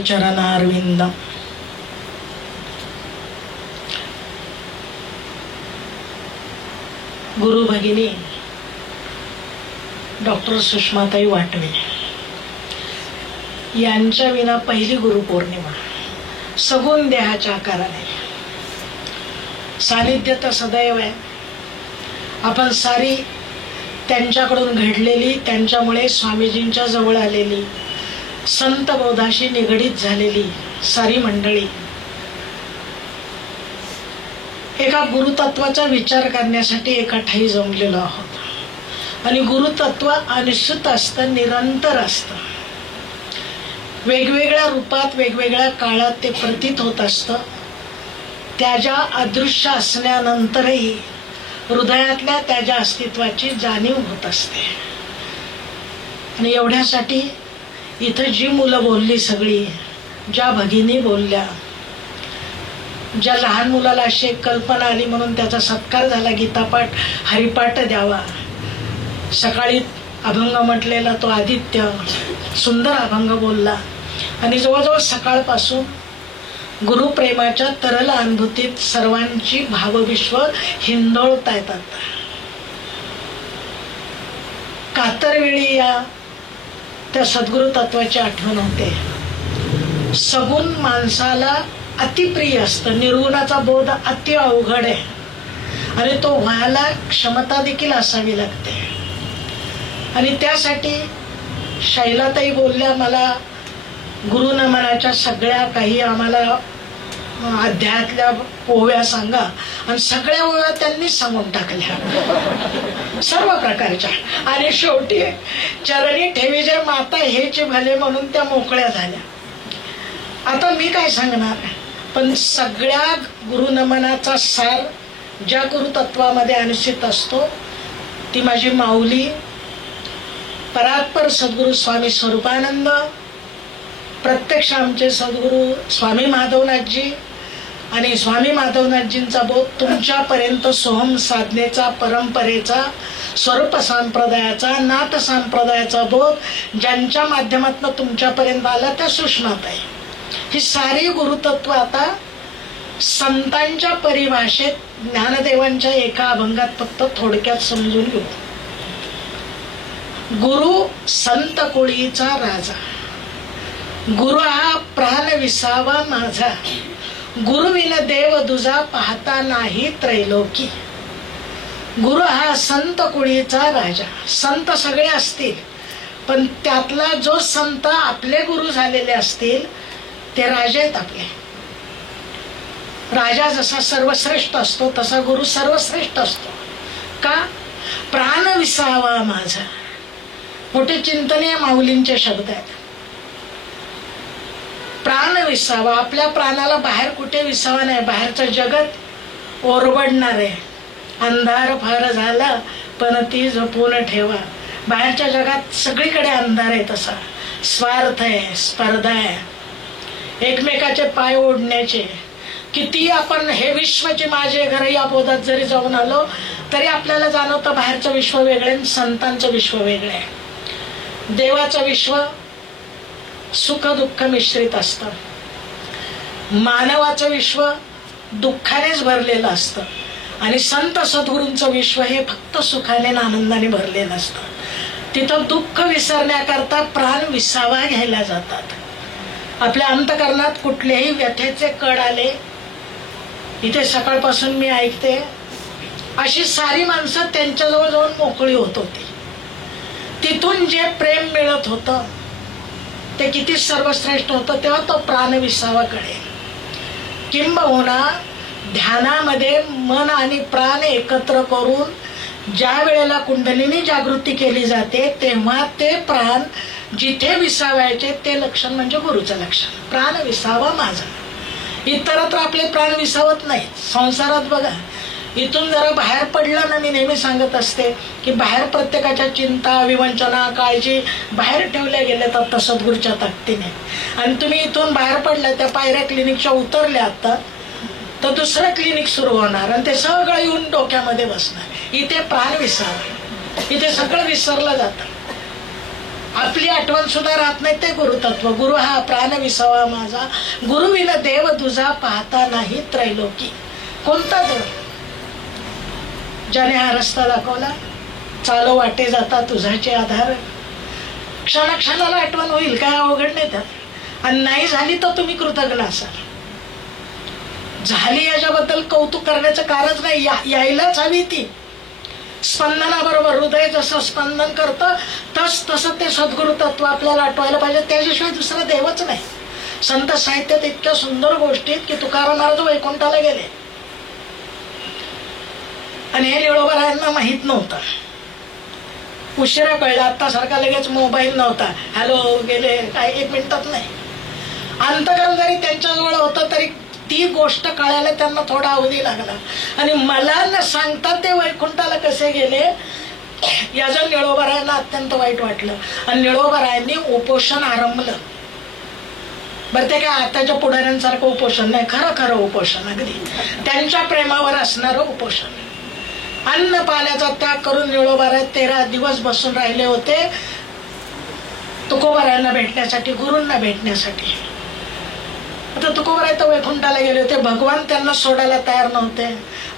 चरणारविंद। गुरु भगिनी डॉक्टर सुषमाताई वाटवे यांच्या विना पहिली गुरुपौर्णिमा सगुण देहाच्या आकाराने सानिध्य तर सदैव आहे। आपण सारी त्यांच्याकडून घडलेली, त्यांच्यामुळे स्वामीजींच्या जवळ आलेली, संत बोधाशी निगडीत झालेली सारी मंडळी एका गुरुतत्वाचा विचार करण्यासाठी एका ठाई जमलेलो आहोत। आणि गुरुतत्व अनिश्चित असतं, निरंतर असतं, वेगवेगळ्या रूपात वेगवेगळ्या काळात ते प्रतीत होत असतं। त्याच्या अदृश्य असण्यानंतरही हृदयातल्या त्याच्या अस्तित्वाची जाणीव होत असते। आणि एवढ्यासाठी इथं जी मुलं बोलली सगळी, ज्या भगिनी बोलल्या, ज्या लहान मुलाला अशी कल्पना आली म्हणून त्याचा सत्कार झाला, गीतापाठ हरिपाठ द्यावा, सकाळी अभंग म्हटलेला तो आदित्य सुंदर अभंग बोलला। आणि जवळजवळ सकाळपासून गुरुप्रेमाच्या तरल अनुभूतीत सर्वांची भावविश्व हिंदोळता येतात। कातरवेळी या त्या सद्गुरु तत्वाची आठवण होते। सगुण माणसाला अतिप्रिय असतं, निर्गुणाचा बोध अति अवघड आहे आणि तो व्हायला क्षमता देखील असावी लागते। आणि त्यासाठी शैलाताई बोलल्या, मला गुरुनमनाच्या सगळ्या काही आम्हाला अध्यायातल्या ओव्या सांगा, आणि सगळ्या ओव्या त्यांनीच सांगून टाकल्या सर्व प्रकारच्या। आणि शेवटी चरणी ठेवी जे माता हेचे भले म्हणून त्या मोकळ्या झाल्या। आता मी काय सांगणार, पण सगळ्या गुरुनमनाचा सार ज्या गुरुतत्वामध्ये अनुष्ठित असतो ती माझी माऊली परात्पर सद्गुरु स्वामी स्वरूपानंद, प्रत्यक्ष आमचे सद्गुरु स्वामी माधवनाथजी। आणि स्वामी माधवनाथजींचा बोध तुमच्यापर्यंत सोहम साधनेचा, परंपरेचा, स्वरूप संप्रदायाचा, नाथ संप्रदायाचा बोध ज्यांच्या माध्यमातून तुमच्यापर्यंत आला त्या सुषमाताई। ही सारी गुरुतत्व आता संतांच्या परिभाषेत ज्ञानदेवांच्या एका अभंगात फक्त थोडक्यात समजून घेऊ। गुरु संत कोळीचा राजा, गुरु हा प्राण विसावा माझा, गुरुविन देव दुजा पाहता नाही त्रैलोकी। गुरु हा संत कुळीचा राजा। संत सगळे असतील, पण त्यातला जो संत आपले गुरु झालेले असतील ते राजे आहेत आपले। राजा जसा सर्वश्रेष्ठ असतो तसा गुरु सर्वश्रेष्ठ असतो। का? प्राण विसावा माझा, मोठे चिंतनीय माऊलींचे शब्द आहेत। प्राण विसावा, आपल्या प्राणाला बाहेर कुठे विसावा नाही, बाहेरचं जगत ओरबडणार आहे, अंधार फार झाला पण ती जपून ठेवा। बाहेरच्या जगात सगळीकडे अंधार आहे, तसा स्वार्थ आहे, स्पर्धा आहे, एकमेकाचे पाय ओढण्याचे। किती आपण हे विश्वचे माझे घर या बोधात जरी जाऊन आलो तरी आपल्याला जाणवतं बाहेरचं विश्व वेगळे, संतांचं विश्व वेगळे आहे। देवाचं विश्व सुख दुःख मिश्रित असतं, मानवाचं विश्व दुःखानेच भरलेलं असतं, आणि संत सद्गुरूंचं विश्व हे फक्त सुखाने आनंदाने भरलेलं असतं। तिथं दुःख विसरण्याकरता प्राण विसावा घ्यायला जातात। आपल्या अंतकरणात कुठलेही व्यथेचे कड आले, इथे सकाळपासून मी ऐकते अशी सारी माणसं त्यांच्याजवळ जाऊन मोकळी होत होती। तिथून जे प्रेम मिळत होतं ते किती सर्वश्रेष्ठ होतं, तेव्हा तो प्राण विसावा कळेल। किंबहुना ध्यानामध्ये मन आणि प्राण एकत्र करून ज्या वेळेला कुंडलिनी जागृती केली जाते तेव्हा ते प्राण जिथे विसावायचे ते लक्षण म्हणजे गुरुचं लक्षण। प्राण विसावा माझा, इतरत्र आपले प्राण विसावत नाहीत। संसारात बघा, इथून जरा बाहेर पडलं ना, मी नेहमी सांगत असते की बाहेर प्रत्येकाच्या चिंता, विवंचना, काळजी बाहेर ठेवल्या गेल्या तर सद्गुरूच्या ताकदीने। आणि तुम्ही इथून बाहेर पडल्या, त्या पायऱ्या क्लिनिकच्या उतरल्या आता, तर दुसरं क्लिनिक सुरू होणार आणि ते सगळं येऊन डोक्यामध्ये बसणार। इथे प्राण विसावा, इथे सगळं विसरलं जातं। आपली आठवण सुद्धा राहत नाही ते गुरुतत्व. गुरु हा प्राण विसावा माझा, गुरुविन देव तुझा पाहता नाही त्रैलोकी. कोणता देव? ज्याने हा रस्ता दाखवला, चालो वाटे जाता तुझाचे आधार. क्षणाक्षणाला आठवण होईल, काय अवघड नाही त्यात. आणि नाही झाली तर तुम्ही कृतज्ञ असाल. झाली याच्याबद्दल कौतुक करण्याचं कारणच नाही, यायलाच हवी ती. स्पंदनाबरोबर हृदय जसं स्पंदन करतं तसं ते सद्गुरु तत्व आपल्याला आठवायला पाहिजे. त्याच्याशिवाय दुसरा देवच नाही. संत साहित्यात इतक्या सुंदर गोष्टी आहेत की तुकाराम महाराज वैकुंठाला गेले आणि हे निळोबारायांना माहित नव्हतं. उशिरा कळलं. आता सारखा लगेच मोबाईल नव्हता, हॅलो गेले काय 1 मिनिटात नाही. अंतकरण जरी त्यांच्याजवळ होतं तरी ती गोष्ट कळायला त्यांना थोडा अवधी लागला. आणि मला न सांगता ते वैकुंठाला कसे गेले याचं निळोबारायांना अत्यंत वाईट वाटलं. आणि निळोबारायांनी उपोषण आरंभलं. बरं ते काय आताच्या पुढाऱ्यांसारखं उपोषण नाही, खरं खरं उपोषण, अगदी त्यांच्या प्रेमावर असणारं उपोषण. अन्न पाण्याचा त्याग करून निळोबाराय 13 दिवस बसून राहिले होते तुकोबारायांना भेटण्यासाठी, गुरूंना भेटण्यासाठी. आता तुकोबाराय तर वैकुंठाला गेले होते. भगवान त्यांना सोडायला तयार नव्हते.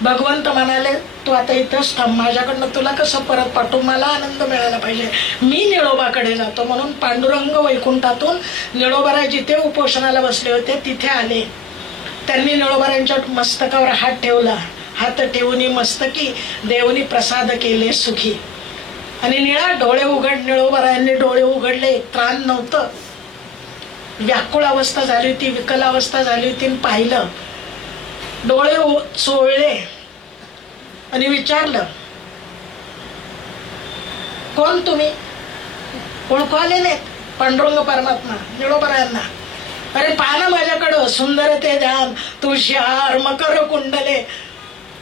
भगवंत म्हणाले तू आता इथंच थांब, माझ्याकडनं तुला कसं परत पाठवू, मला आनंद मिळायला पाहिजे, मी निळोबाकडे जातो. म्हणून पांडुरंग वैकुंठातून निळोबाराय जिथे उपोषणाला बसले होते तिथे आले. त्यांनी निळोबारायांच्या मस्तकावर हात ठेवला. हात ठेवून मस्तकी देवनी प्रसाद केले सुखी. आणि निळोबारायांनी डोळे उघडले. त्राण नव्हतं, व्याकुळ अवस्था झाली होती, विकल अवस्था झाली होती. पाहिलं, डोळे चोळले आणि विचारलं कोण तुम्ही? ओळखू आले नाहीत. पांडुरंग परमात्मा निळोबारायांना. अरे पाहा ना माझ्याकडं, सुंदर ते ध्यान, तुषार मकर कुंडले.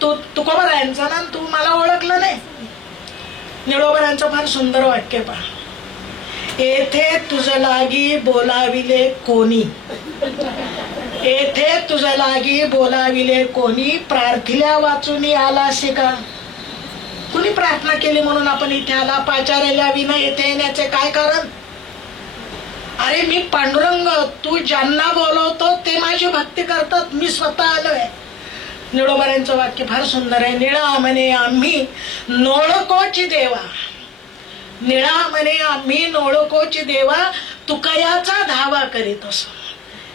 तू तुकोबारायांचा ना, तू मला ओळखलं नाही. निळोबारायांचं फार सुंदर वाक्य पहा. येथे तुझ लागी बोलाविले कोणी, येथे तुझ लागी बोलाविले कोणी, प्रार्थिल्या वाचून आलासे का? कुणी प्रार्थना केली म्हणून आपण इथे आला? पाचार्याला विना येथे येण्याचे काय कारण? अरे मी पांडुरंग, तू ज्यांना बोलवतो ते माझी भक्ती करतात, मी स्वतः आलोय. निळोबारायांचं वाक्य फार सुंदर आहे. निळा म्हणे आम्ही नोळकोची देवा, निळा म्हणे आम्ही नोळकोची देवा, तुकयाचा धावा करीत असो.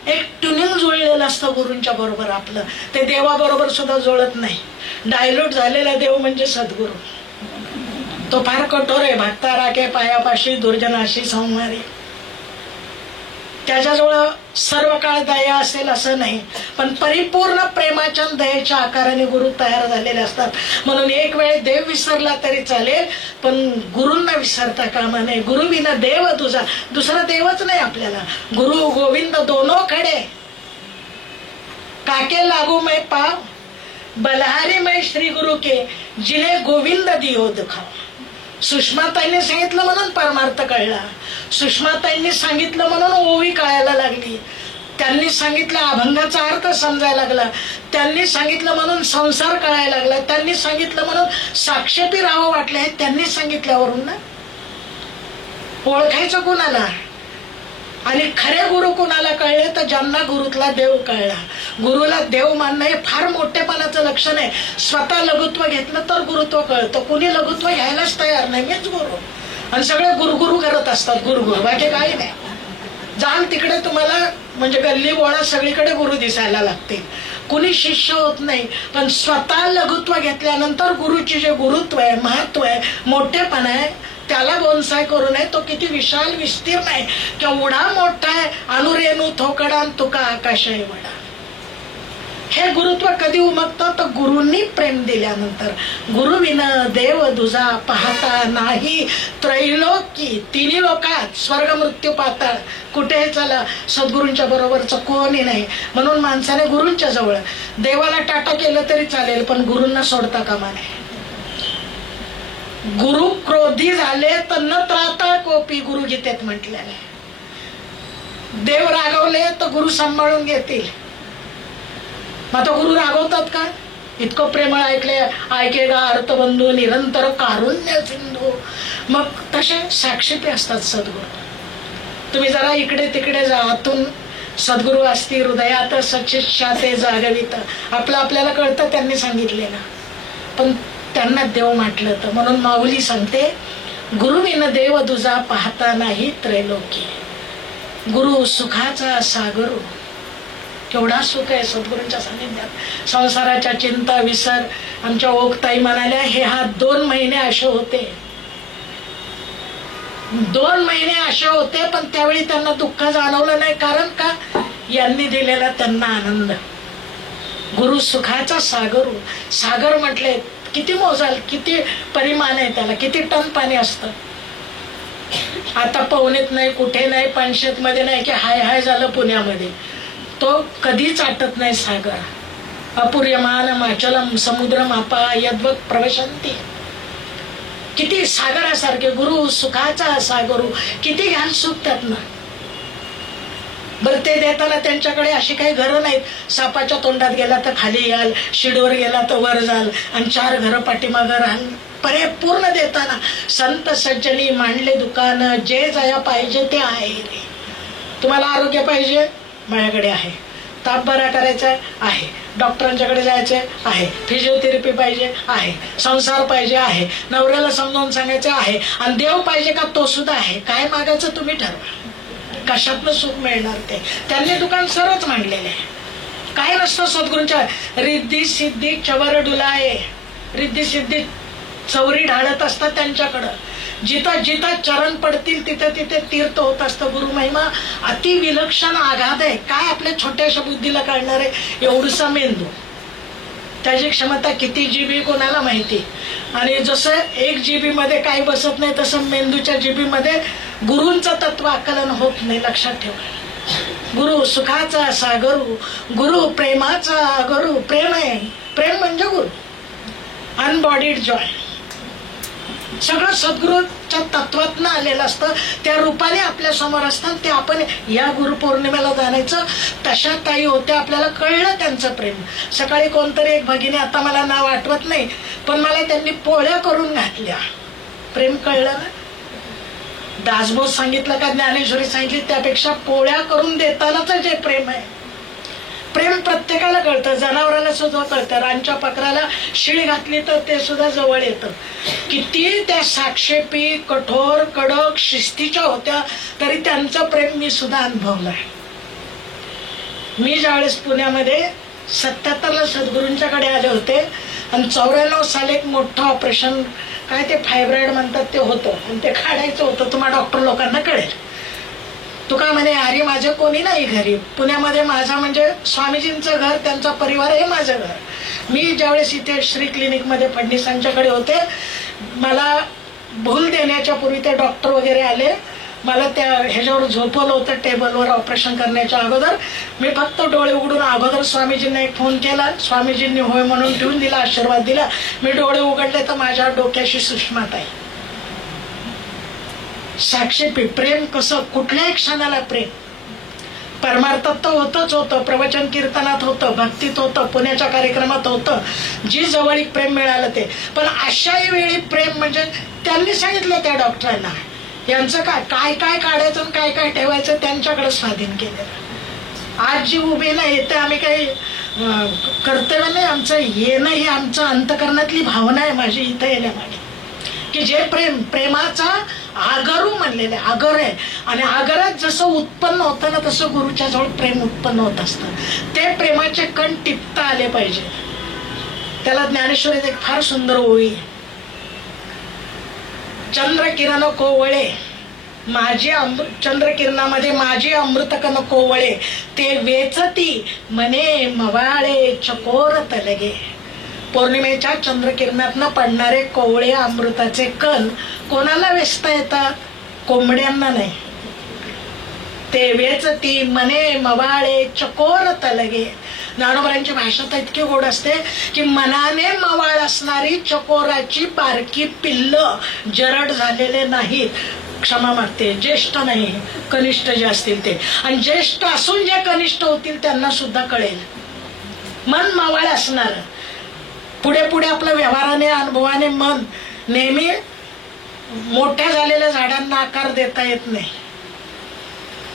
एक ट्युनिंग जुळलेलं असतं गुरूंच्या बरोबर आपलं, ते देवाबरोबर सुद्धा जुळत नाही. डायल्यूट झालेला देव म्हणजे सद्गुरू. तो फार कठोर आहे. भक्ता राखे पायापाशी, दुर्जनाशी संहारी. त्याच्याजवळ सर्व काळ दया असेल असं नाही, पण परिपूर्ण प्रेमाच्या दयेच्या आकाराने गुरु तयार झालेले असतात. म्हणून एक वेळ देव विसरला तरी चालेल, पण गुरूंना विसरता कामा नये. गुरुविना देव तुझा, दुसरा देवच नाही आपल्याला. गुरु गोविंद दोनो खडे, काके लागू मै पाव, बलहारी मै श्री गुरु के, जिने गोविंद दियो दुखाव. सुषमाताईंनी सांगितलं म्हणून परमार्थ कळला. सुषमाताईंनी सांगितलं म्हणून ओवी कळायला लागली. त्यांनी सांगितलं अभंगाचा अर्थ समजायला लागला. त्यांनी सांगितलं म्हणून संसार कळायला लागला. त्यांनी सांगितलं म्हणून साक्षेपी राहावं वाटले. त्यांनी सांगितल्यावरून ना ओळखायचं कुणाला? आणि खरे गुरु कुणाला कळले तर ज्यांना गुरुतला देव कळला. गुरुला देव मानणं हे फार मोठेपणाचं लक्षण आहे. स्वतः लघुत्व घेतलं तर गुरुत्व कळतं. कुणी लघुत्व घ्यायलाच तयार नाही, मीच गुरु. आणि सगळे गुरुगुरु करत असतात, गुरुगुरु, बाकी काही नाही. जाल तिकडे तुम्हाला म्हणजे गल्ली बोळा सगळीकडे गुरु दिसायला लागतील. कुणी शिष्य होत नाही. पण स्वतः लघुत्व घेतल्यानंतर गुरुची जे गुरुत्व आहे, महत्व आहे, मोठेपण आहे, त्याला बोनसाय करू नये. तो किती विशाल विस्तीर्ण आहे, केवढा मोठा आहे. अनुरेणू थोकडा तुका आकाश आहे वडा. हे गुरुत्व कधी उमगतं तर गुरूंनी प्रेम दिल्यानंतर. गुरुविन देव दुजा पाहता नाही त्रैलोकी. तिन्ही लोकात स्वर्ग मृत्यू पाताळ कुठेही चला, सद्गुरूंच्या बरोबरच कोणी नाही. म्हणून माणसाने गुरूंच्या जवळ, देवाला टाटा केलं तरी चालेल पण गुरूंना सोडता कामा नये. गुरु क्रोधी झाले तर न त्राता कोपी, गुरुगीतेत म्हटलेले. देव रागवले तर गुरु सांभाळून घेतील. मग तो गुरु रागवतात का? इतकं प्रेमळ ऐकेगा अर्थबंधू निरंतर कारुण्य सिंधू. मग तसे साक्षीपी असतात सद्गुरू. तुम्ही जरा इकडे तिकडे जा, आतून सद्गुरू असती हृदयात सचिच्छा ते जागवित. आपल्याला कळतं त्यांनी सांगितलेलं, पण त्यांना देव म्हटलं तर. म्हणून माऊली सांगते, गुरुविन देव तुझा पाहता नाही त्रैलोकी. गुरु सुखाचा सागरू. केवढा सुख आहे सद्गुरूंच्या सानिध्यात. संसाराच्या चिंता विसर. आमच्या ओकताई म्हणाल्या, हे 2 महिने असे होते, 2 महिने असे होते, पण त्यावेळी त्यांना दुःख जाणवलं नाही. कारण का? यांनी दिलेला त्यांना आनंद. गुरु सुखाचा सागरू. सागर म्हटले किती मोजाल, किती परिमाण आहे त्याला, किती टन पाणी असतं. आता पवनीत नाही, कुठे नाही, पानशेत मध्ये नाही की हाय हाय झालं पुण्यामध्ये. तो कधीच आटत नाही सागर. अपूर्यमान माचलम समुद्रम अपा यद्वत प्रवशंती. किती सागरासारखे गुरु सुखाचा सागरू. किती घ्याल सुख त्यातनं. बरं, ते देताना त्यांच्याकडे अशी काही घरं नाहीत. सापाच्या तोंडात गेला तर खाली याल, शिडवर गेला तर वर जाल, आणि 4 घरं पाठीमागं राहाल. परिपूर्ण देताना संत सज्जनी मांडले दुकान. जे जया पाहिजे ते आहे रे. तुम्हाला आरोग्य पाहिजे, माझ्याकडे आहे. ताप बरा करायचा आहे, डॉक्टरांच्याकडे जायचं आहे. फिजिओथेरपी पाहिजे आहे. संसार पाहिजे आहे. नवऱ्याला समजावून सांगायचं आहे. आणि देव पाहिजे का, तो सुद्धा आहे. काय मागायचं तुम्ही ठरवा. कशातनं सुख मिळणार ते. त्यांनी दुकान सरच मांडलेले आहे. काय नसतं सद्गुरूंच्या. रिद्धी सिद्धी चवर डुलाये. रिद्धी सिद्धी चौरी ढाळत असतात त्यांच्याकडं. जिथं जिथं चरण पडतील तिथे तिथे तीर्थ होत असतं. गुरु महिमा अति विलक्षण आघात आहे. काय आपल्या छोट्याशा बुद्धीला काढणार आहे. एवढसा मेंदू, त्याची क्षमता किती जीबी कोणाला माहिती. आणि जसं 1 GB मध्ये काही बसत नाही, तसं मेंदूच्या GB मध्ये गुरूंचं तत्व आकलन होत नाही. लक्षात ठेवा. गुरु सुखाचा सागरू. गुरु प्रेमाचा गुरु. प्रेम आहे. प्रेम म्हणजे गुरु. Unbodied Joy. सगळं सद्गुरूच्या तत्वातनं आलेलं असतं. त्या रूपाने आपल्या समोर असतात. ते आपण या गुरुपौर्णिमेला जाणायचं. तशा ताई होत्या. आपल्याला कळलं त्यांचं प्रेम. सकाळी कोणतरी एक भगिनी, आता मला नाव आठवत नाही, पण मला त्यांनी पोळ्या करून घातल्या. प्रेम कळलं ना. दासबोध सांगितलं का ज्ञानेश्वरी सांगितली, त्यापेक्षा पोळ्या करून देतानाच जे प्रेम आहे. प्रेम प्रत्येकाला कळतं. जनावराला सुद्धा कळतं. रानच्या पाखराला शिळ घातली तर ते सुद्धा जवळ येतं. किती त्या साक्षेपी कठोर कडक शिस्तीच्या होत्या, तरी त्यांचं प्रेम मी सुद्धा अनुभवलंय. मी ज्यावेळेस पुण्यामध्ये 77ला सद्गुरूंच्याकडे आले होते, आणि 94 साली एक मोठं ऑपरेशन, काय ते फायब्रॉइड म्हणतात ते होतं, आणि ते काढायचं होतं. तुम्हाला डॉक्टर लोकांना कळेल. तुका म्हणे, अरे माझं कोणी नाही घरी. पुण्यामध्ये माझा म्हणजे स्वामीजींचं घर, त्यांचा परिवार, हे माझं घर. मी ज्यावेळेस इथे श्री क्लिनिकमध्ये फडणीसांच्याकडे होते, मला भूल देण्याच्या पूर्वी ते डॉक्टर वगैरे आले. मला त्या ह्याच्यावर झोपवलं होतं टेबलवर ऑपरेशन करण्याच्या अगोदर. मी फक्त डोळे उघडून अगोदर स्वामीजींना एक फोन केला. स्वामीजींनी होय म्हणून ठेवून दिला, आशीर्वाद दिला. मी डोळे उघडले तर माझ्या डोक्याशी सुषमाताई. साक्षी प्रेम कसं, कुठल्याही क्षणाला प्रेम. परमार्थात तर होतच होतं, प्रवचन कीर्तनात होतं, भक्तीत होतं, पुण्याच्या कार्यक्रमात होतं, जी जवळीक प्रेम मिळालं ते. पण अशाही वेळी प्रेम म्हणजे त्यांनी सांगितलं त्या डॉक्टरांना, यांचं काय काय काढायचं आणि काय काय ठेवायचं त्यांच्याकडे स्वाधीन केलं. आज जी उभी नाही ते आम्ही काही कर्तव्य नाही. आमचं येणं ही आमचं अंतकरणातली भावना आहे माझी इथं येण्यामागे. की जे प्रेम, प्रेमाचा आगरू म्हणलेलं आहे. आगर आहे. आणि आगरात जसं उत्पन्न होतं ना, तसं गुरुच्या जवळ प्रेम उत्पन्न होत असतं. ते प्रेमाचे कण टिपता आले पाहिजे. त्याला ज्ञानेश्वरीत एक फार सुंदर ओळी, चंद्रकिरण कोवळे माझी चंद्रकिरणामध्ये माझी अमृतकन कोवळे, ते वेचती मने मवाळे चकोर तलगे. पौर्णिमेच्या चंद्रकिरणातनं पडणारे कोवळे अमृताचे कण कोणाला वेचता येतात? कोंबड्यांना नाही. ते वेचती मने मवाळे चकोर तलगे. ज्ञानोबांची भाषा तर इतकी गोड असते की मनाने मवाळ असणारी चकोराची बारकी पिल्ल जरड झालेले नाहीत. क्षमा मागते, ज्येष्ठ नाही, कनिष्ठ जे असतील ते. आणि ज्येष्ठ असून जे कनिष्ठ होतील त्यांना सुद्धा कळेल. मन मवाळ असणार पुढे पुढे आपलं व्यवहाराने अनुभवाने मन नेहमी मोठ्या झालेल्या झाडांना आकार देता येत नाही,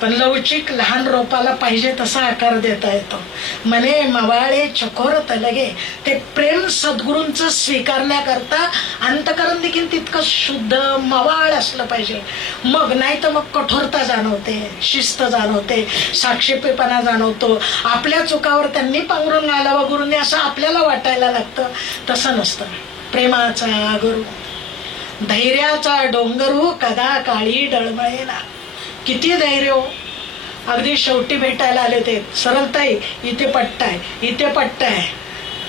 पण लवचिक लहान रोपाला पाहिजे तसा आकार देता येतो. मने मवाळे चकोर तलगे, ते प्रेम सद्गुरूंचं स्वीकारण्याकरता अंतकरण देखील तितकं शुद्ध मवाळ असलं पाहिजे. मग नाही तर मग कठोरता जाणवते, शिस्त जाणवते, साक्षेपीपणा जाणवतो. आपल्या चुकावर त्यांनी पांघरून घालावं गुरुंनी असं आपल्याला वाटायला लागतं. तसं नसतं. प्रेमाचा गुरु, धैर्याचा डोंगरू, कदा काळी डळमळेना. किती धैर्य हो. अगदी शेवटी भेटायला आले ते, सरळताई इथे पट्टाय, इथे पट्टाय.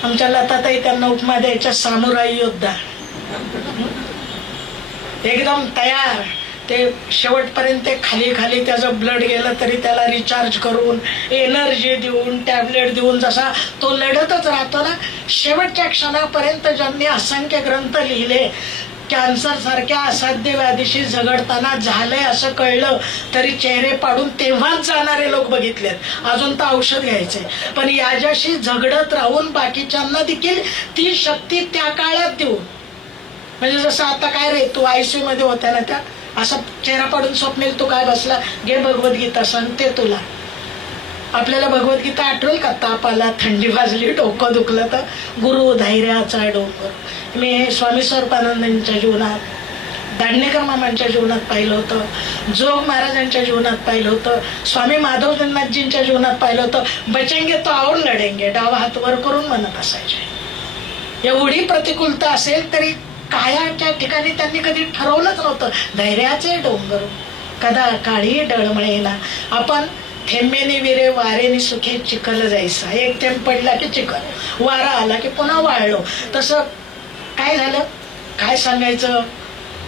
आमच्या लताताई त्यांना उपमा द्यायच्या, सामुराई योद्धा, एकदम तयार. ते शेवटपर्यंत खाली खाली त्याचं ब्लड गेलं तरी त्याला रिचार्ज करून, एनर्जी देऊन, टॅबलेट देऊन जसा तो लढतच राहतो ना, शेवटच्या क्षणापर्यंत ज्यांनी असंख्य ग्रंथ लिहिले. कॅन्सर सारख्या असाध्य व्याधीशी झगडताना झालंय असं कळलं तरी चेहरे पाडून तेव्हाच जाणारे लोक बघितलेत. अजून तर औषध घ्यायचंय, पण याच्याशी झगडत राहून बाकीच्यांना देखील ती शक्ती त्या काळात देऊन, म्हणजे जसं आता काय रे तू आयसीयू मध्ये होत्या ना, त्या असा चेहरा पाडून स्वप्नेल तू काय बसला, घे भगवद्गीता सांगते तुला. आपल्याला भगवद्गीता आठवेल का? ताप आला, थंडी वाजली, डोकं दुखलं तर गुरु धैर्याचा डोंगर. मी स्वामी स्वरूपानंदांच्या जीवनात, दांडेकर मामांच्या जीवनात पाहिलं होतं, जोग महाराजांच्या जीवनात पाहिलं होतं, स्वामी माधवनाथजींच्या जीवनात पाहिलं होतं. बचेंगे तो और लढेंगे, डावा हात वर करून म्हणत असायचे. एवढी प्रतिकूलता असेल तरी कायाच्या ठिकाणी त्यांनी कधी ठरवलंच नव्हतं. धैर्याचे डोंगर कदा काळी डळमळेना. आपण थेंबेने विरे वारेने सुखे चिखल जायचा, एक थेंब पडला की चिखल, वारा आला की पुन्हा वाळलो. तसं काय झालं, काय सांगायचं,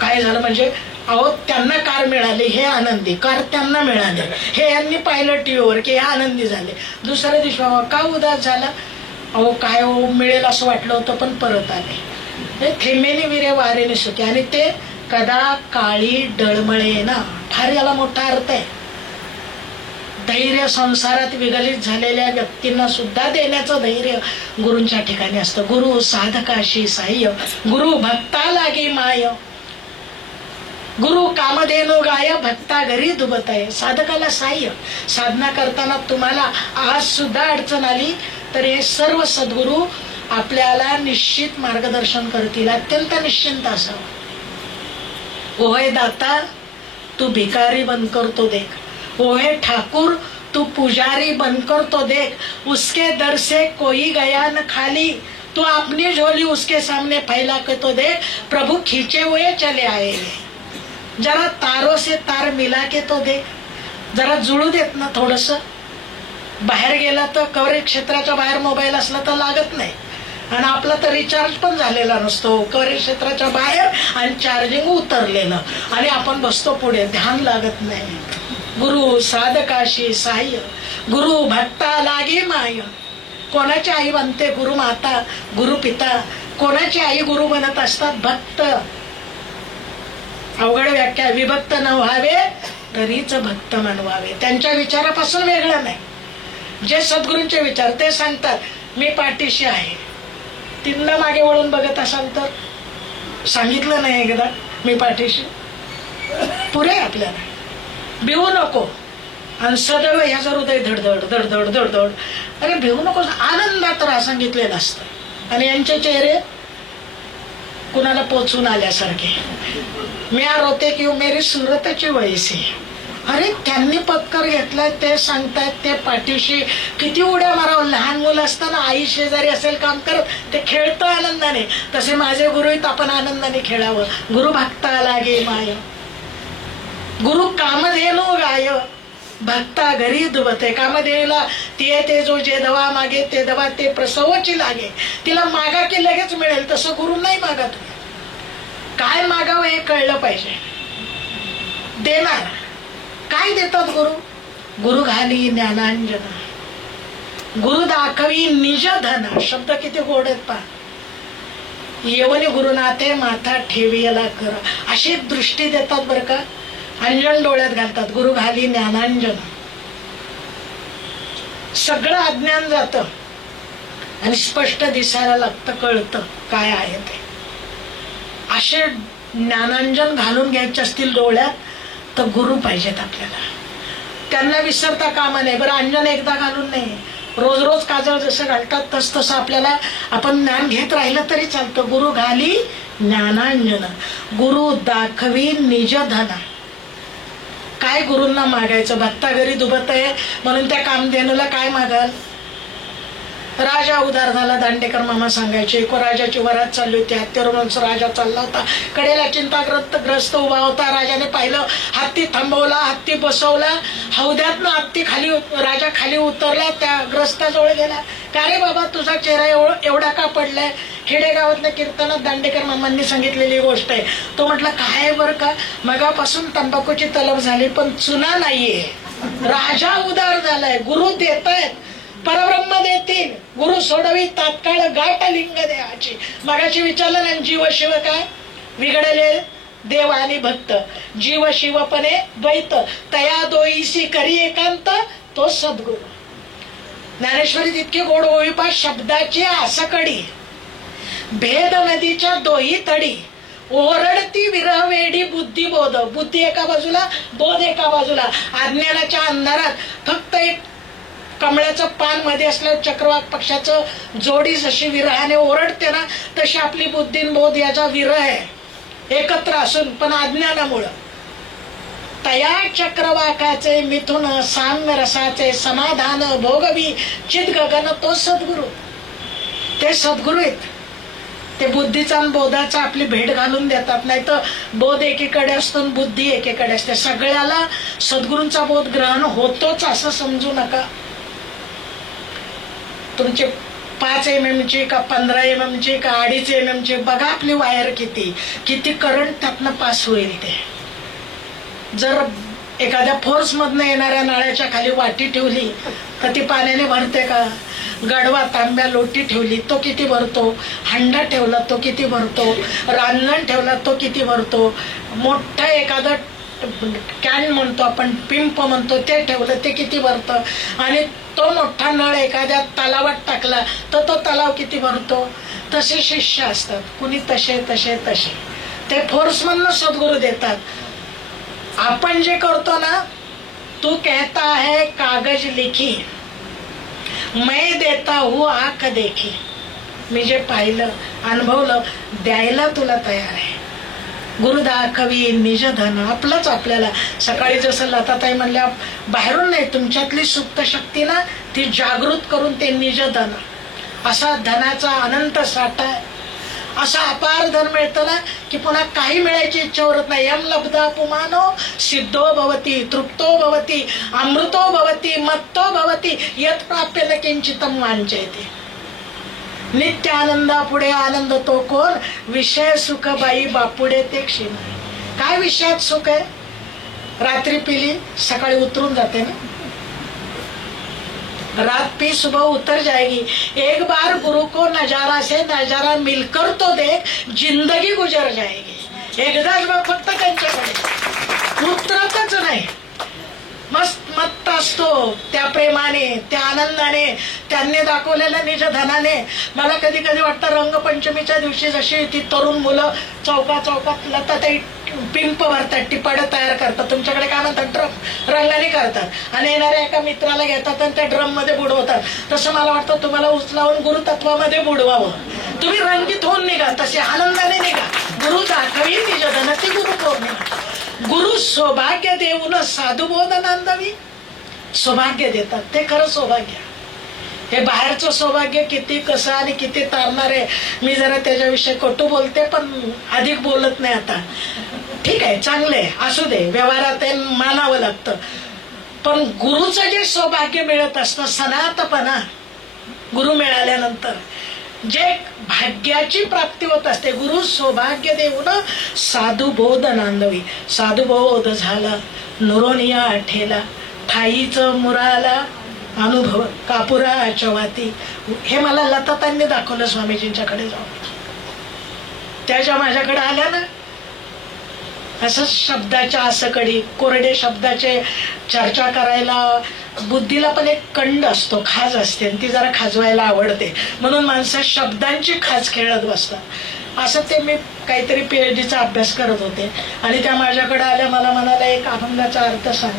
काय झालं म्हणजे अहो त्यांना कार मिळाली हे आनंदी, कार त्यांना मिळाले हे यांनी पाहिलं टीव्हीवर की हे आनंदी झाले. दुसऱ्या दिवशी का उदास झाला, अहो काय हो मिळेल असं वाटलं होतं पण परत आले. हे थेंबेने विरे वारेने सुखे, आणि ते कदा काळी डळमळेना. फार याला मोठा अर्थ आहे. धैर्य संसारात विगलित झालेल्या व्यक्तींना सुद्धा देण्याचं धैर्य गुरूंच्या ठिकाणी असतं. गुरु साधकाशी साह्य, गुरु भक्ता लागे माय. गुरु कामधेनु गाय, भक्ता घरी दुबत आहे. साधकाला साह्य. साधना करताना तुम्हाला आज सुद्धा अडचण आली तर हे सर्व सद्गुरू आपल्याला निश्चित मार्गदर्शन करतील. अत्यंत निश्चिंत असावं. ओहे दाता तू भिकारी बनकर तो देख, ओहे ठाकुर तू पुजारी बनकर तो देख, उसके दर से कोई गया न खाली, तू अपनी झोली उसके सामने फैला के तो देख, प्रभु खींचे हुए चले आए. जरा तारों से तार मिला के तो देख. जरा जुळू देत ना थोडस. बाहेर गेला तर कव्हरेज क्षेत्राच्या बाहेर मोबाईल असला तर लागत नाही, आणि आपला तर रिचार्ज पण झालेला नसतो, कव्हरेज क्षेत्राच्या बाहेर आणि चार्जिंग उतरलेलं, आणि आपण बसतो पुढे, ध्यान लागत नाही. गुरु साधकाशी साह्य, गुरु भक्ता लागे माय. कोणाची आई बनते? गुरु माता, गुरु पिता. कोणाची आई गुरु बनत असतात? भक्त. अवघड व्याख्या. विभक्त न व्हावे तरीच भक्त म्हणवावे. त्यांच्या विचारापासून वेगळं नाही. जे सद्गुरूंचे विचार ते सांगतात मी पाठीशी आहे. तिथनं मागे वळून बघत असाल तर सांगितलं नाही एकदा मी पाठीशी? पुरे आपल्याला. भिवू नको. आणि सदैव ह्याचं हृदय धडधड धडधड धडधड. अरे भिवू नको, आनंदात राहा सांगितलेलं असतं. आणि यांचे चेहरे कुणाला पोचून आल्यासारखे. मी रोते की मेरी सुरतची वयसी. अरे त्यांनी पत्कर घेतलाय ते सांगतायत, ते पाठीशी किती उड्या मारावं. लहान मुलं असताना आई शेजारी असेल काम करत, ते खेळतं आनंदाने. तसे माझे गुरु आहेत, आपण आनंदाने खेळावं. गुरु भक्ता लागे माय, गुरु कामधेनु गाय, भक्ता घरी दुबते. कामधेनुला ती येते जो जे दवा मागे ते दवा ते प्रसवची लागे. तिला मागा की लगेच मिळेल, तसं गुरु नाही मागा. तुम्ही काय मागावं हे कळलं पाहिजे. देणार काय देतात गुरु? गुरु घाली ज्ञानांजन, गुरु दाखवी निज धन. शब्द किती गोड आहेत पहा. येवनी गुरुनाथे माथा ठेवीला कर, अशी दृष्टी देतात बरं का. अंजन डोळ्यात घालतात. गुरु घाली ज्ञानांजन. सगळं अज्ञान जातं. आणि स्पष्ट दिसायला लागतं, कळतं काय आहे ते. असे ज्ञानांजन घालून घ्यायचे असतील डोळ्यात तर गुरु पाहिजेत आपल्याला. त्यांना विसरता कामा नये. बरं, अंजन एकदा घालून नाही, रोज रोज काजळ जसं घालतात तस तसं आपल्याला आपण ज्ञान घेत राहिलं तरी चालतं. गुरु घाली ज्ञानांजन, गुरु दाखवी निज धना. काय गुरूंना मागायचं? भत्ता घरी दुबत आहे म्हणून त्या कामधेनूला काय मागाल? राजा उदार झाला, दांडेकर मामा सांगायचे. एको राजाची वरात चालली होती, हत्तीवरून राजा चालला होता. कडेला चिंताग्रस्त उभा होता. राजाने पाहिलं, हत्ती थांबवला, हत्ती बसवला, हौद्यातनं हत्ती खाली, राजा खाली उतरला, त्या ग्रस्ताजवळ गेला. का रे बाबा, तुझा चेहरा एवढा का पडलाय? खेडेगावातल्या कीर्तनात दांडेकर मामांनी सांगितलेली गोष्ट आहे. तो म्हटलं, काय बरं का, मगापासून तंबाखूची तलब झाली पण चुना नाहीये. राजा उदार झालाय, गुरु देतायत, परब्रह्म देतील, गुरु सोडवी तात्काळ गाठ लिंग देहाची. मगाशी विचारलं ना, जीव शिव काय? बिघडले देव आणि भक्त, जीव शिवपणे द्वैत, तया दोईसी करी एकांत, तो सद्गुरु. ज्ञानेश्वरीत इतकी गोड ओळीपा, शब्दाची आसकडी, भेद नदीच्या दोही तडी, ओरडती विरह वेडी बुद्धी बोध. बुद्धी एका बाजूला, बोध एका बाजूला. अज्ञानाच्या अंधारात फक्त एक कमळाचं पान मध्ये असलं चक्रवाक पक्षाचं जोडी जशी विरहाने ओरडते ना, तशी आपली बुद्धी बोध याचा विरह आहे एकत्र असून पण अज्ञानामुळं. तया चक्रवाकाचे मिथुन साम्य रसाचे समाधान भोगवी चित गगन, तो सद्गुरु. ते सद्गुरु आहेत. ते बुद्धीचा आणि बोधाचा आपली भेट घालून देतात. नाही तर बोध एकीकडे असतो, बुद्धी एकीकडे असते. सगळ्याला सद्गुरूंचा बोध ग्रहण होतोच असं समजू नका. तुमचे 5 mm ची का 15 mm ची का 2.5 mm ची, बघा आपली वायर किती करंट त्यातनं पास होईल. ते जर एखाद्या फोर्स मधनं येणाऱ्या नाळ्याच्या खाली वाटी ठेवली तर ती पाण्याने भरते का? गडवा तांब्या लोटी ठेवली तो किती भरतो? हंडा ठेवला तो किती भरतो? रांजण ठेवला तो किती भरतो? मोठं एखादं कॅन म्हणतो आपण, पिंप म्हणतो, ते ठेवलं ते किती भरतं? आणि तो मोठा नळ एखाद्या तलावात टाकला तर तो तलाव किती भरतो? तसे शिष्य असतात, कुणी तसे तसे तसे. ते फोर्समधनं सद्गुरु देतात. आपण जे करतो ना, तू कहता है कागज लिखी, मैं देता हूँ आंख देखी. मी जे पाहिलं, अनुभवलं, द्यायला तुला तयार आहे. गुरु दाखवी निज धन. आपलंच आपल्याला. सकाळी जसं लताताई म्हणल्या, बाहेरून नाही, तुमच्यातली सुप्त शक्ती ना, ती जागृत करून ते निज धन, असा धनाचा अनंत साठा आहे. असं अपार धन मिळतं ना की पुन्हा काही मिळायची इच्छा होत नाही. यम लब्धा पुमानो सिद्धो भवती, तृप्तो भवती, अमृतो भवती, मत्तो भवती, यत् प्राप्य न किंचितम वांछेते. नित्य आनंदा पुढे आनंद तो कोण? विषय सुख बाई बापुडे ते क्षीण. काय विषयात सुख आहे? रात्री पिली, सकाळी उतरून जाते ना. रात पी सुबह उतर जाएगी. एक बार गुरु को नजारा से नजारा मिलकर तो देख, जिंदगी गुजर जाएगी. एकदाच बघ फक्त त्यांच्याकडे, उतरतच नाही. मस्त असतो त्या प्रेमाने, त्या आनंदाने, त्यांनी दाखवलेल्या निज धनाने. मला कधी कधी वाटतं, रंगपंचमीच्या दिवशी जशी ती तरुण मुलं चौकात लताताई पिंप भरतात, टिपाडं तयार करतात. तुमच्याकडे काय म्हणतात? ड्रम. रंगाने करतात आणि येणाऱ्या एका मित्राला घेतात आणि त्या ड्रम मध्ये बुडवतात. तसं मला वाटतं तुम्हाला उचलावून गुरुतत्वामध्ये बुडवावं. तुम्ही रंगीत होऊन निघा, तसे आनंदाने निघा. गुरु दाखवी निज धन, ती गुरु पौर्णिमा. गुरु सौभाग्य देऊन साधू बोध नांदवी. सौभाग्य देतात, ते खरं सौभाग्य. हे बाहेरचं सौभाग्य किती कसं आणि किती तारणार आहे. मी जरा त्याच्याविषयी कटू बोलते पण अधिक बोलत नाही आता. ठीक आहे, चांगले असू दे, व्यवहारात मानावं लागतं. पण गुरुचं जे सौभाग्य मिळत असतं, सनातपणा, गुरु मिळाल्यानंतर जे भाग्याची प्राप्ती होत असते. गुरु सौभाग्य देऊन साधू बोध नांदवी. साधू बोध झाला नुरोनिया ठेला, ठाईच मुराला अनुभव कापुराच्या वाती. हे मला लतातांनी दाखवलं स्वामीजींच्याकडे जाऊन. त्याच्या माझ्याकडे आल्या ना, असंच शब्दाच्या आसकडी, कोरडे शब्दाचे चर्चा करायला बुद्धीला पण एक कंड असतो, खाज असते, आणि ती जरा खाजवायला आवडते. म्हणून माणसं शब्दांची खाज खेळत बसतात. असं ते मी काहीतरी PhD अभ्यास करत होते आणि त्या माझ्याकडे आल्या, मला म्हणाला एक अभंगाचा अर्थ सांग.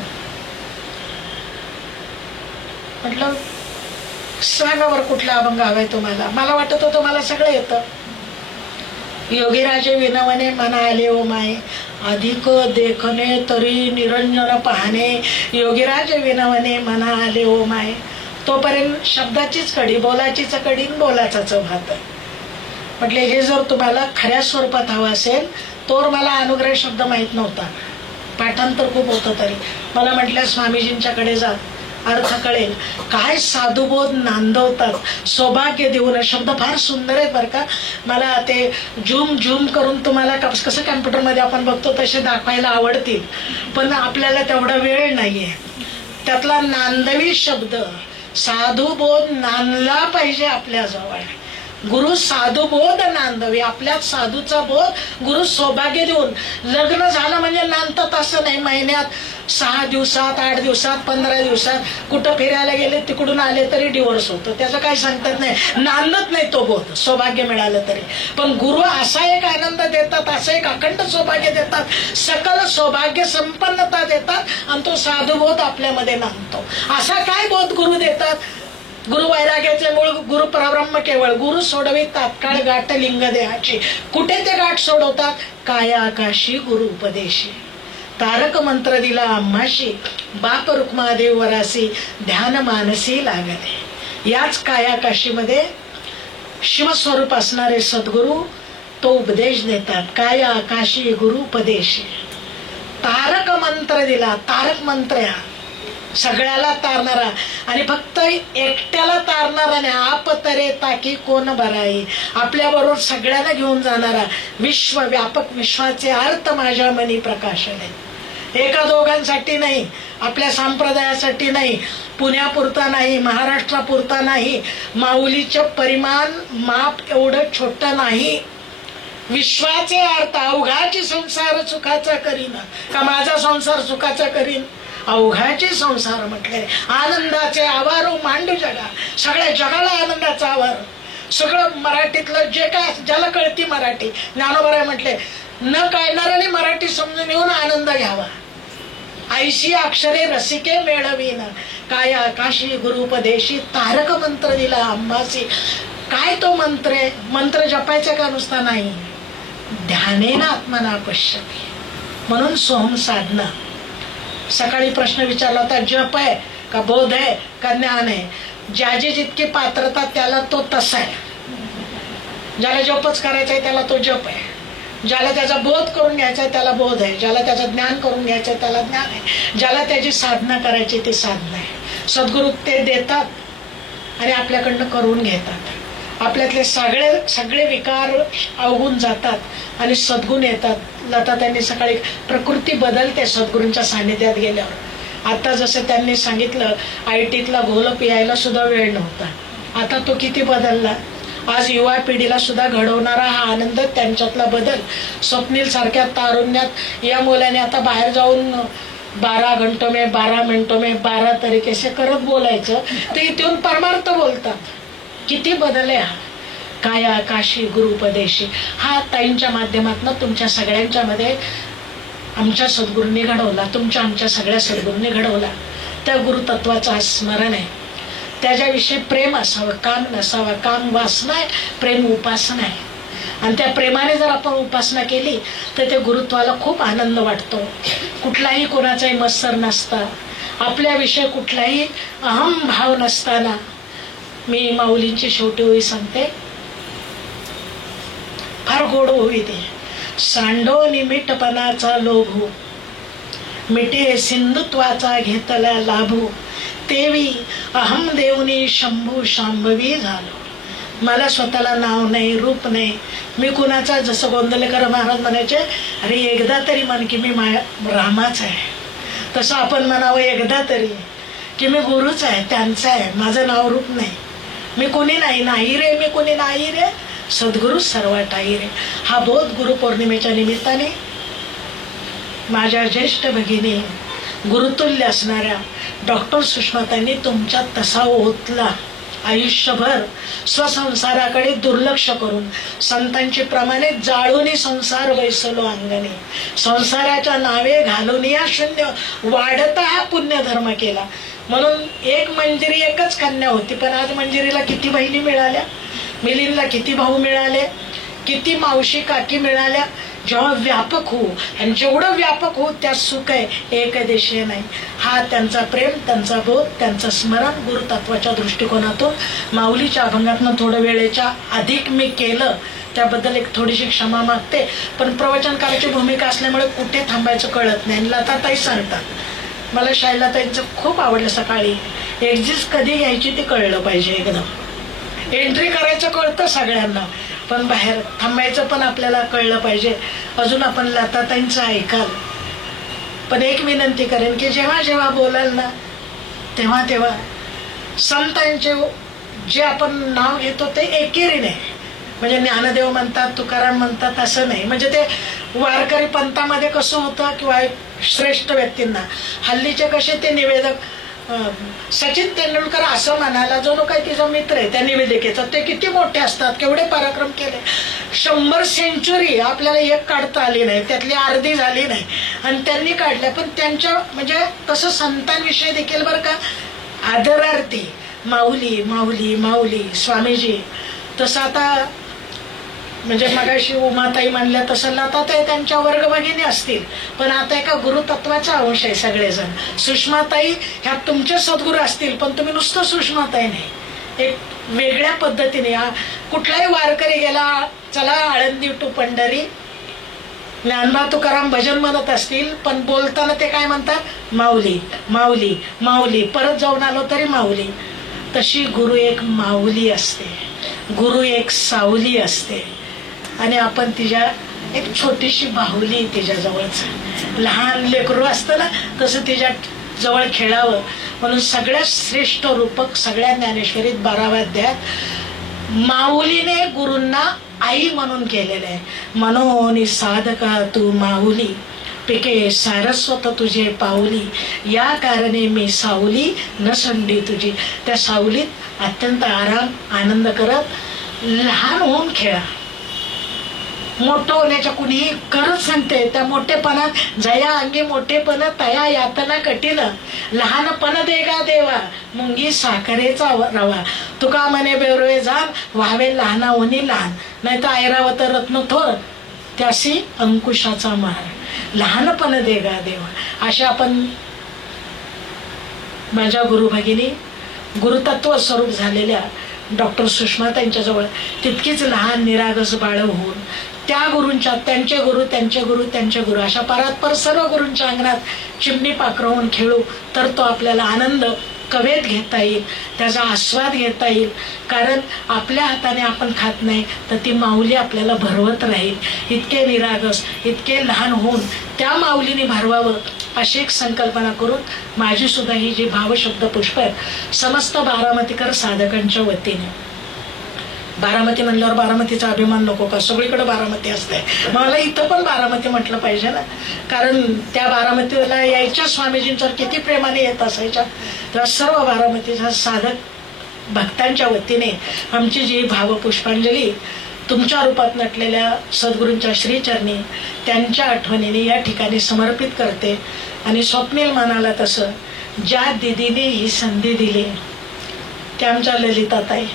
म्हटलं सांगावर कुठला अभंग हवाय तुम्हाला? मला वाटत होतं मला सगळं येतं. योगीराजे विनवणे मना आले ओ माये, अधिक देखणे तरी निरंजन पाहणे. योगीराजे विनवणे मना आले ओ माये. तोपर्यंत शब्दाचीच कडी, बोलाचीच कडी, बोलाचाच भात. म्हटले हे जर तुम्हाला खऱ्या स्वरूपात हवं असेल तर मला अनुग्रह शब्द माहित नव्हता, पाठांतर खूप होतं तरी. मला म्हटलं स्वामीजींच्याकडे जा, अर्थ कळेल. काय साधुबोध नांदवतात, सौभाग्य देऊन. शब्द फार सुंदर आहेत बरं का. मला ते झूम करून तुम्हाला कसं कम्प्युटरमध्ये आपण बघतो तसे दाखवायला आवडतील, पण आपल्याला तेवढा वेळ नाहीये. त्यातला नांदवी शब्द, साधुबोध नांदला पाहिजे आपल्या जवळ. गुरु साधुबोध नांदवी, आपल्यात साधूचा बोध गुरु सौभाग्य देऊन. लग्न झालं म्हणजे नांदतात असं नाही. महिन्यात, 6 दिवसात, 8 दिवसात, 15 दिवसात कुठं फिरायला गेले, तिकडून आले तरी डिवोर्स होतो. त्याचं काही सांगतात नाही, नांदत नाही तो बोध, सौभाग्य मिळालं तरी. पण गुरु असा एक आनंद देतात, असं एक अखंड सौभाग्य देतात, सकल सौभाग्य संपन्नता देतात, आणि तो साधुबोध आपल्यामध्ये नांदतो. असा काय बोध गुरु देतात? गुरु वैराग्याचे मूळ, गुरु परब्रह्म केवळ. गुरु सोडवी तात्काळ गाठ लिंग देहाची. कुठे ते गाठ सोडवतात? काया आकाशी गुरु उपदेशी. तारक मंत्र दिला आम्हाशी, बाप रुक्मादेव वरासी, ध्यान मानसी लागले. याच कायाकाशीमध्ये शिवस्वरूप असणारे सद्गुरु तो उपदेश देतात. काया आकाशी गुरु उपदेशी. तारक मंत्र दिला. तारक मंत्र सगळ्याला तारणारा, आणि फक्त एकट्याला तारणारा नाही. आप तरे ताकी कोण बराई, आपल्या बरोबर सगळ्यांना घेऊन जाणारा. विश्व व्यापक, विश्वाचे अर्थ माझ्या मनी प्रकाशने. एका दोघांसाठी नाही, आपल्या संप्रदायासाठी नाही, पुण्यापुरता नाही, महाराष्ट्रापुरता नाही, माऊलीचं परिमाण माप एवढं छोटं नाही. विश्वाचे अर्थ. अवघाची संसार सुखाचा करीन, का माझा संसार सुखाचा करीन? अवघाचे संसार म्हटले. आनंदाचे आवारो मांडू जगा, सगळ्या जगाला आनंदाचा आवार. सगळं मराठीतलं जे काय, ज्याला कळती मराठी, ज्ञानोबराय म्हटले, न कळणाऱ्याने मराठी समजून येऊन आनंद घ्यावा. ऐशी अक्षरे रसिके मेळवीन, काय आकाशी गुरुपदेशी. तारक मंत्र दिला अंबासी. काय तो मंत्र आहे? मंत्र जपायचा का नुसता नाही, ध्यानेन आत्मना पश्यति. म्हणून सोहम साधना. सकाळी प्रश्न विचारला होता, जप आहे का बोध आहे का ज्ञान आहे? ज्याची जितकी पात्रता त्याला तो तसा आहे. ज्याला जपच करायचा आहे त्याला तो जप आहे, ज्याला त्याचा बोध करून घ्यायचा आहे त्याला बोध आहे, ज्याला त्याचं ज्ञान करून घ्यायचं आहे त्याला ज्ञान आहे, ज्याला त्याची साधना करायची ती साधना आहे. सद्गुरु ते देतात आणि आपल्याकडनं करून घेतात. आपल्यातले सगळे विकार अवगुण जातात आणि सद्गुण येतात. लता त्यांनी सकाळी प्रकृती बदलते सद्गुरूंच्या सानिध्यात गेल्यावर. आता जसं त्यांनी सांगितलं, ITतला घोल पियायला सुद्धा वेळ नव्हता, आता तो किती बदलला. आज युवा पिढीला सुद्धा घडवणारा हा आनंद, त्यांच्यातला बदल. स्वप्नील सारख्या तारुण्यात या मुलाने आता बाहेर जाऊन 12 घंटों में 12 मिनटों में 12 तरीके से करत बोलायचं, ते इथून परमार्थ बोलतात. किती बदल आहे हा. काय आकाशी गुरुपदेशी. हा ताईंच्या माध्यमातून तुमच्या सगळ्यांच्या मध्ये आमच्या सद्गुरूंनी घडवला, तुमच्या आमच्या सगळ्या सद्गुरूंनी घडवला. त्या गुरुतत्वाचं स्मरण आहे. त्याच्याविषयी प्रेम असावं, काम नसावं. काम वासना आहे, प्रेम उपासना आहे. आणि त्या प्रेमाने जर आपण उपासना केली तर ते गुरुत्वाला खूप आनंद वाटतो. कुठलाही कोणाचाही मत्सर नसता, आपल्याविषयी कुठलाही अहम भाव नसताना. मी माऊलींची शेवटी ओळी सांगते, फार गोड ओवी ते. सांडो निमिटपणाचा लोभू, मिटे सिंधुत्वाचा घेतला लाभू. तेवी अहम देवनी शंभू शांभवी झालो. मला स्वतःला नाव नाही, रूप नाही, मी कुणाचा, जसं गोंदलेकर महाराज म्हणायचे, अरे एकदा तरी म्हण की मी रामाच आहे, तसं आपण म्हणावं एकदा तरी की मी गुरुच आहे, त्यांचा आहे, माझं नाव रूप नाही, मी कोणी नाही, नाही रे मी कोणी नाही रे, सद्गुरु सर्वात आहे रे. हा बोध गुरुपौर्णिमेच्या निमित्ताने माझ्या ज्येष्ठ भगिनी गुरुतुल्य असणाऱ्या डॉक्टर सुषमाताईंनी तुमच्यात तसा ओतला. आयुष्यभर स्वसंसाराकडे दुर्लक्ष करून संतांची प्रमाणे जाळूनी संसार वैसलो अंगणी, संसाराच्या नावे घालून या शून्य वाढता हा पुण्यधर्म केला. म्हणून एक मंजिरी एकच कन्या होती, पण आज मंजिरीला किती बहिणी मिळाल्या, मिलिंदला किती भाऊ मिळाले, किती मावशी काकी मिळाल्या. जेव्हा व्यापक होऊ, आणि जेवढं व्यापक होऊ त्यात सुख आहे, एकदेशीय नाही. हा त्यांचा प्रेम, त्यांचा बोध, त्यांचं स्मरण गुरुतत्वाच्या दृष्टिकोनातून माऊलीच्या अभंगातनं थोडं वेळेच्या अधिक मी केलं, त्याबद्दल एक थोडीशी क्षमा मागते. पण प्रवचनकाराची भूमिका असल्यामुळे कुठे थांबायचं कळत नाही. लताताई सांगतात, मला शैलाताईंचं खूप आवडलं. सकाळी एक्झिस्ट कधी घ्यायची ते कळलं पाहिजे. एकदम एंट्री करायचं कळतं सगळ्यांना, पण बाहेर थांबायचं पण आपल्याला कळलं पाहिजे. अजून आपण लताताईंचं ऐकाल, पण एक विनंती करेन की जेव्हा जेव्हा बोलाल ना तेव्हा तेव्हा संतांचे जे आपण नाव घेतो ते एकेरीने, म्हणजे ज्ञानदेव म्हणतात, तुकाराम म्हणतात असं नाही. म्हणजे ते वारकरी पंथामध्ये कसं होतं किंवा श्रेष्ठ व्यक्तींना, हल्लीचे कसे ते निवेदक, सचिन तेंडुलकर असं म्हणाला, जो काही तिचा मित्र आहे त्या निवेदिकेचा, ते किती मोठे असतात, केवढे पराक्रम केले. 100 सेंचुरी आपल्याला एक काढता आली नाही, त्यातली अर्धी झाली नाही, आणि त्यांनी काढल्या. पण त्यांच्या म्हणजे तसं संतांविषयी देखील बरं का आदरार्थी माऊली माऊली माऊली स्वामीजी. तसं आता म्हणजे मगाशी उमाताई म्हणल्या तसं लताताई त्यांच्या वर्ग भगिनी असतील, पण आता एका गुरुतत्वाचा अंश आहे सगळेजण. सुषमाताई ह्या तुमचे सद्गुरू असतील, पण तुम्ही नुसतं सुषमाताई नाही, एक वेगळ्या पद्धतीने. कुठलाही वारकरी गेला, चला आळंदी टू पंढरी, ज्ञानबा तुकाराम भजन म्हणत असतील, पण बोलताना ते काय म्हणतात, माऊली माऊली माऊली. परत जाऊन आलो तरी माऊली. तशी गुरु एक माऊली असते, गुरु एक सावली असते, आणि आपण तिच्या एक छोटीशी बाहुली तिच्या जवळच. लहान लेकरू असतं ना तसं तिच्या जवळ खेळावं. म्हणून सगळ्यात श्रेष्ठ रूपक सगळ्या ज्ञानेश्वरीत 12व्या अध्यायात माऊलीने गुरूंना आई म्हणून केलेलं आहे. मनोनी साधका तू माऊली, पिके सारस्वत तुझे पाऊली, या कारणे मी सावली न संडी तुझी. त्या सावलीत अत्यंत आराम आनंद करत लहान होऊन खेळा. मोठं होण्याच्या कुणीही करत सांगते, त्या मोठेपणात जया अंगी मोठेपण तया यातना कठीण, लहानपण देगा देवा मुंगी साखरेचा रवा. तुका म्हणे बेवरे जाण व्हावे लहाना होणी लहान, नाही तर ऐरावत रत्न थोर त्यासी अंकुशाचा मार. लहानपण देगा देवा. अशा आपण माझ्या गुरु भगिनी गुरुतत्व स्वरूप झालेल्या डॉक्टर सुषमाताईंच्या जवळ तितकीच लहान निरागस बाळ होऊन त्या गुरूंच्या त्यांचे गुरु त्यांचे गुरु त्यांचे गुरु अशा परात्पर सर्व गुरूंच्या अंगणात चिमणी पाखरवून खेळू, तर तो आपल्याला आनंद कवेत घेता येईल, त्याचा आस्वाद घेता येईल. कारण आपल्या हाताने आपण खात नाही, तर ती माऊली आपल्याला भरवत राहील. इतके निरागस इतके लहान होऊन त्या माऊलीने भरवावं अशी एक संकल्पना करून माझी सुद्धा ही जी भावशब्द पुष्प आहेत समस्त बारामतीकर साधकांच्या वतीने. बारामती म्हणल्यावर बारामतीचा अभिमान नको का, सगळीकडे बारामती असते, मला इथं पण बारामती म्हटलं पाहिजे ना. कारण त्या बारामतीला यायच्या स्वामीजींच्यावर किती प्रेमाने येत असायच्या. तेव्हा सर्व बारामतीचा साधक भक्तांच्या वतीने आमची जी भावपुष्पांजली तुमच्या रूपात नटलेल्या सद्गुरूंच्या श्रीचरणी त्यांच्या आठवणीने या ठिकाणी समर्पित करते. आणि स्वप्नील म्हणाला तसं ज्या दिदीने ही संधी दिली त्या आमच्या ललिताताई.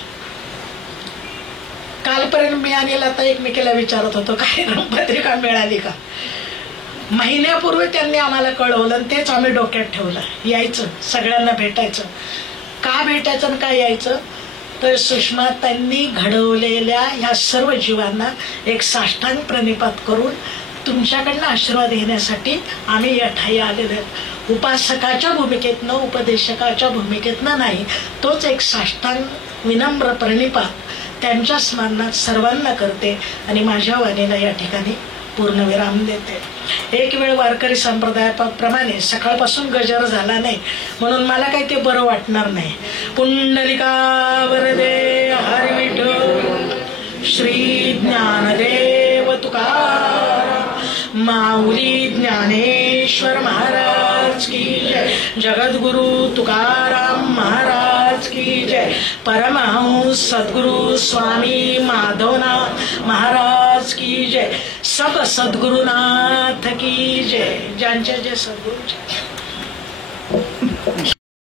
कालपर्यंत मी आणि लता एकमेकीला विचारत होतो काय पत्रिका मिळाली का. महिन्यापूर्वी त्यांनी आम्हाला कळवलं आणि तेच आम्ही डोक्यात ठेवलं, यायचं सगळ्यांना भेटायचं. का भेटायचं आणि काय यायचं, तर सुषमाताईंनी घडवलेल्या ह्या सर्व जीवांना एक साष्टांग प्रणिपात करून तुमच्याकडनं आशीर्वाद घेण्यासाठी आम्ही या ठाई आलेलो आहोत. उपासकाच्या भूमिकेतनं उपदेशकाच्या भूमिकेतनं नाही, तोच एक साष्टांग विनम्र प्रणिपात त्यांच्या स्मरणात सर्वांना करते आणि माझ्या वाणीला या ठिकाणी पूर्णविराम देते. एक वेळ वारकरी संप्रदायाप्रमाणे सकाळपासून गजर झाला नाही म्हणून मला काही ते बरं वाटणार नाही. पुंडलिका वरदे हरी विठ्ठल श्री ज्ञानदेव तुकाराम माऊली ज्ञानेश्वर महाराज की जय, जगद्गुरु तुकाराम महाराज की जय, परमहंस सद्गुरु स्वामी माधवनाथ महाराज की जय, सब सद्गुरुनाथ की जय. ज्यांचे जे सद्गुरू